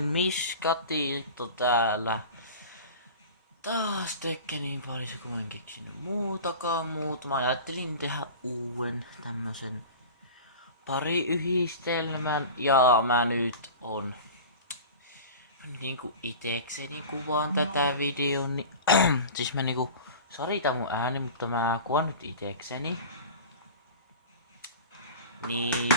Miskatito täällä. Taas Tekkenin parissa, kun mä en keksinyt muutakaan muuta. Mä ajattelin tehdä uuden tämmösen pariyhdistelmän. Ja mä nyt on niinku itekseni kuvaan tätä videon. Niin, siis mä niinku saritan mun ääni, mutta mä kuvaan nyt itekseni. Niin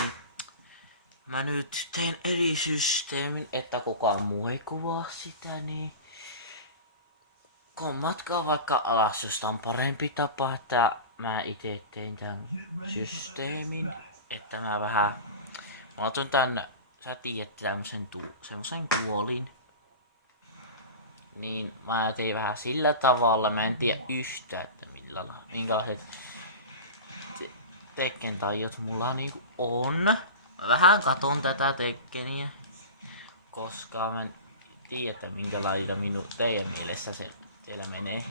mä nyt teen eri systeemin, että kukaan muu ei kuvaa sitä, niin kommatkaa vaikka alas, jos on parempi tapa, että mä ite tein tän systeemin, että mä otan tän, sä tiedät semmosen kuolin, niin mä tein vähän sillä tavalla, mä en tiedä yhtään, että minkälaiset Tekken taidot mulla niinku on. Mä vähän katon tätä Tekkeniä, koska mä en tiedä minkälaista teidän mielessä se teillä menee.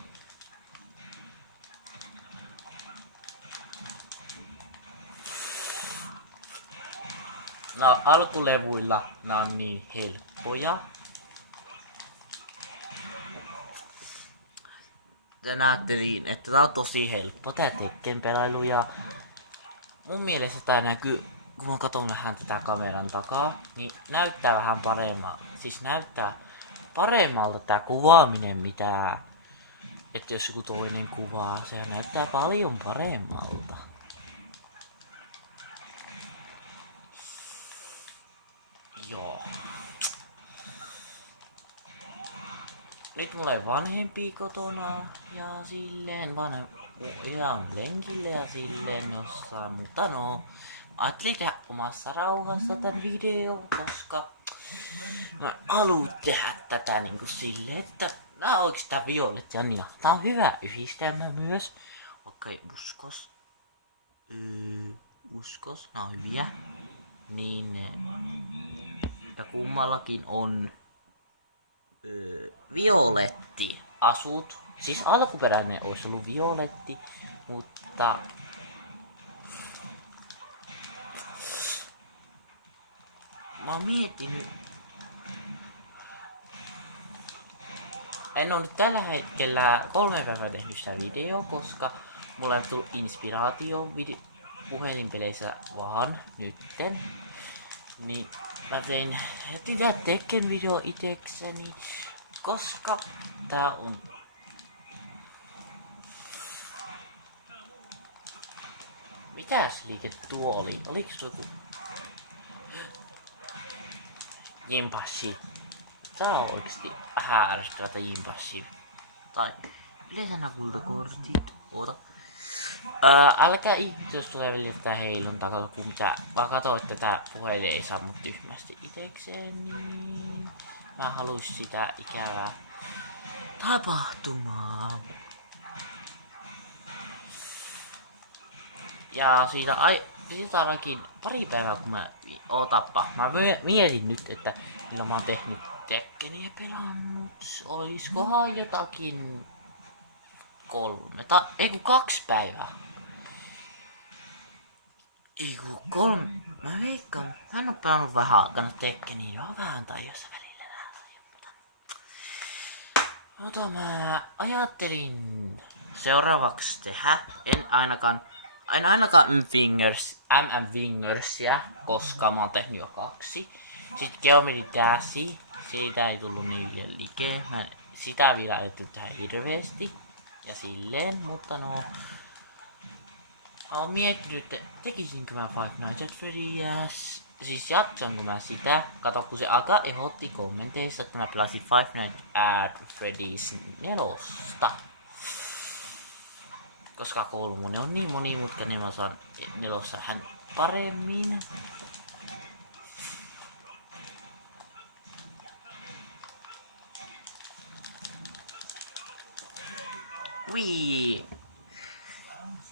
No alkulevuilla nää on niin helppoja. Tänä ajattelin, että tää on tosi helppo tää Tekken pelailu ja mun mielestä tää näkyy, kun mä katon vähän tätä kameran takaa, niin näyttää vähän paremmalta. Siis näyttää paremmalta tää kuvaaminen, mitä että jos joku toinen kuvaa, se näyttää paljon paremmalta. Joo. Nyt mulla ei vanhempia kotona ja silleen isä on lenkillä ja silleen jossain, mutta no, ajattelin tehdä omassa rauhassa tän videon, koska mä haluun tehdä tätä niinku silleen, että nää on oikeastaan Violet ja Nina. Tää on hyvä yhdistelmä myös. Okei, uskos, nää on hyviä. Niin, ja kummallakin on violetti asut. Siis alkuperäinen olisi ollut violetti, mutta mä oon miettinyt. En ole nyt tällä hetkellä 3 päivää tehnyt sitä videoa, koska mulla ei tullut inspiraatio puhelinpeleissä vaan nytten. Niin mä jätin tää Tekken video itekseni, koska tää on mitäs liike tuo oli? Oliks joku Jimpassi? Tää on oikeesti vähän ärsyttävää Jimpassi. Tai yleensä nää kultakortit. Oota. Älkää ihmettä, jos tulee vielä tätä heiluntaa, kato kun mitä. Vaan kato, että tää puhelin ei saa mut tyhmästi itekseen. Niin mä haluais sitä ikävää tapahtumaa. Ja siitä ainakin pari päivää kun mä ootappa. Mä mietin nyt, että milloin mä oon tehnyt Tekkeniä pelannut. Oiskohan jotakin 2 päivää. Kolme. Mä veikkaan. Mä en oo pelannut vähän aikana Tekkeniä. Mä oon vähän tajussa välillä mutta mä ajattelin seuraavaksi tehdä. En ainakaan MM-Fingersia, koska mä oon tehnyt jo 2. Sitten Geometry Dashi, siitä ei tullut niin vielä like. Sitä vielä alettu tehdä hirveesti. Ja silleen, mutta no. Mä oon miettinyt, että tekisinkö mä Five Nights at Freddy's. Siis jatkanko mä sitä. Kato, kun se Aka ehdotti kommenteissa, että mä pelasin Five Nights at Freddy's 4. Koska 3 on niin monimutkainen, mä saan 4 hän paremmin. Wii!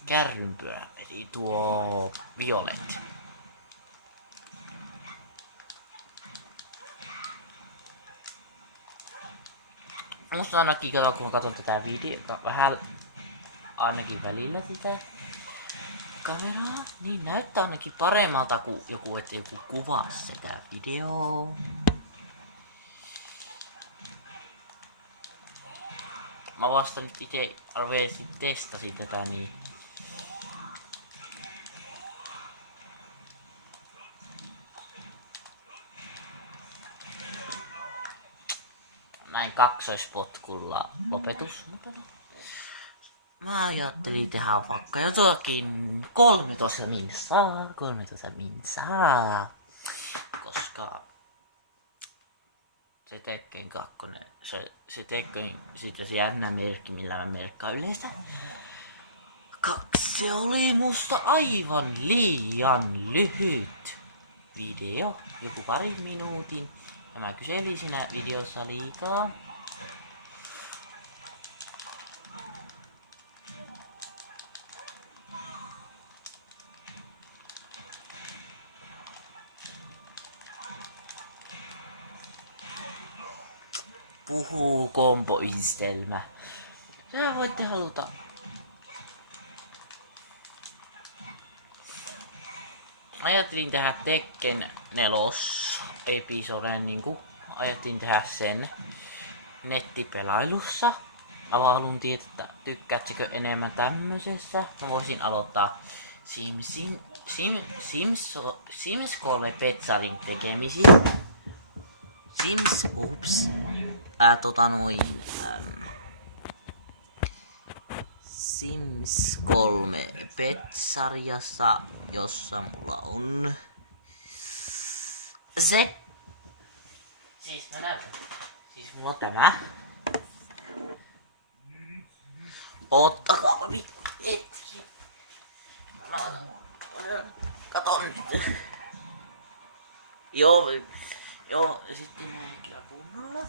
Kärrynpyörä, eli tuo Violet. Musta ainakin kato, kun mä katon tätä videota, vähän ainakin välillä sitä kameraa, niin näyttää ainakin paremmalta kuin joku kuvaa sitä videoa. mä vasta nyt ite arveesin testasin tätä niin. Näin kaksoispotkulla lopetus. Mä ajattelin tehdä vaikka jotakin 13 minsaa. Koska se Tekken 2, se Tekken, siitä se jännä merkki, millä mä merkkaan yleensä. Se oli musta aivan liian lyhyt video, joku parin minuutin. Ja mä kyselin siinä videossa liikaa. Puhuu komboyhdistelmä. Sä voitte haluta. Ajattelin tehdä Tekken 4 episoden niinku. Ajattelin tehdä sen nettipelailussa. Mä vaan haluun tietää, että tykkäättekö enemmän tämmöisessä. Mä voisin aloittaa Sims 3 Petsarin tekemisistä. Sims 3 Pet-sarjassa, jossa mulla on se. Siis mä näytän. Siis mulla on tämä. Ottakaa hetki. Mä katon. Joo, sitten kyllä kunnolla.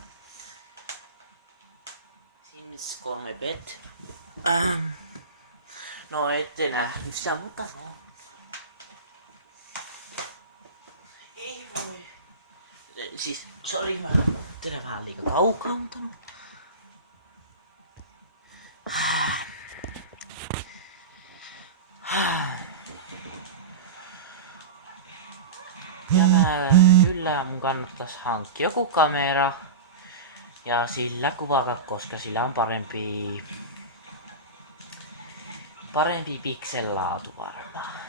Sims 3 Pet. No ette nähnyt sitä, mutta ei voi. Siis, sori, mä tein vähän liikaa kaukaa, mutta ja kyllä mun kannattais hankkia joku kamera ja sillä kuvata, koska sillä on parempi piksellaatu varmaan.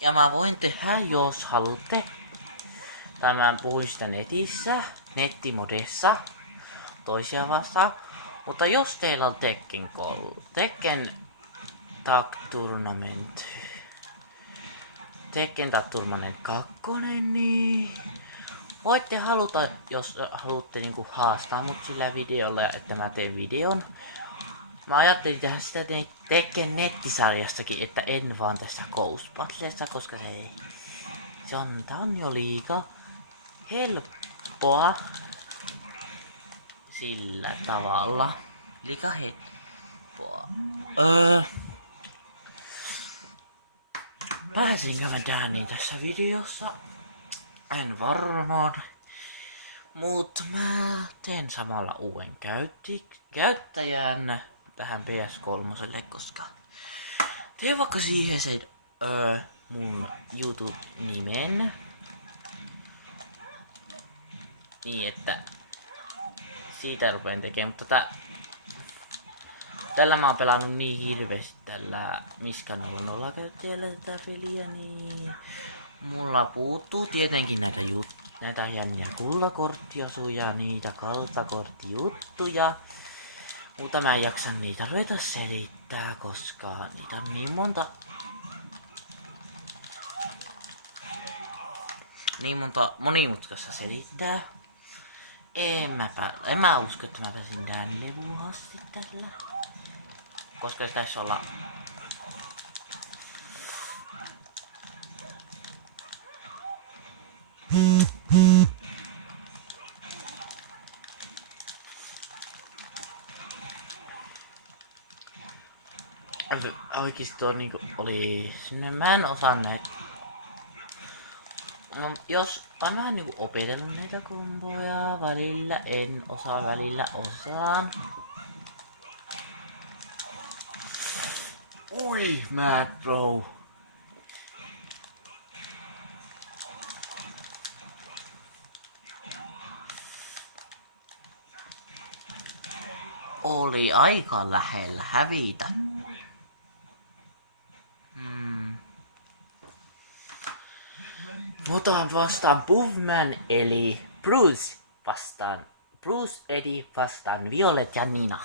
Ja mä voin tehdä, jos haluatte. Tai mä puhuin sitä netissä, nettimodessa, toisia vastaan. Mutta jos teillä on Tekken Tag Tournament 2, niin voitte haluta, jos haluatte niinku haastaa mut sillä videolla, että mä teen videon. Mä ajattelin tehdä sitä Tekken nettisarjastakin, että en vaan tässä Ghost Battlessa, koska tää on jo liikaa helppoa sillä tavalla. Liikaa helppoa. Pääsinkö mä tähän tässä videossa? En varmaan. Mutta mä teen samalla uuden käyttäjän tähän PS3, koska teen vaikka siihen sen mun YouTube-nimen. Niin että siitä rupean tekemään, mutta tällä mä oon pelannut niin hirveesti tällä Miska00 käyttäjällä tätä peliä, niin mulla puuttuu tietenkin näitä jänniä kullakorttiosuja, niitä kaltakorttijuttuja. Mutta mä en jaksa niitä ruveta selittää, koska niitä on niin monta monimutkaista selittää. En mä usko, että mä pääsin tän levuhasti tällä. Koska se taisi olla oikeesti tuo niinku oli sinne, mä en osaa näitä. No, jos on vähän niinku opetellut näitä komboja, välillä en osaa, välillä osaan. Ui, mad bro. Oli aika lähellä hävitä. Otan vastaan Buffman eli Bruce vastaan. Bruce, Eddie vastaan Violet ja Nina.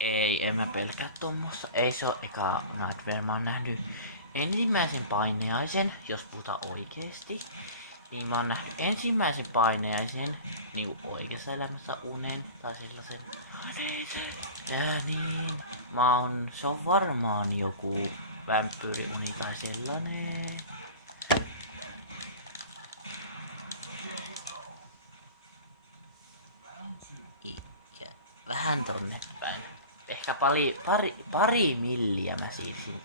Ei, en mä pelkää tommossa. Ei se oo eka Nightmare. Mä oon nähnyt ensimmäisen paineaisen, jos puhutaan oikeesti. Niin mä oon nähnyt ensimmäisen paineaisen niinku oikeassa elämässä unen tai sellaisen. Ja niin. Se on varmaan joku vampyyriuni tai sellainen. Vähän tonne päin. Ehkä pari milliä mä siirsin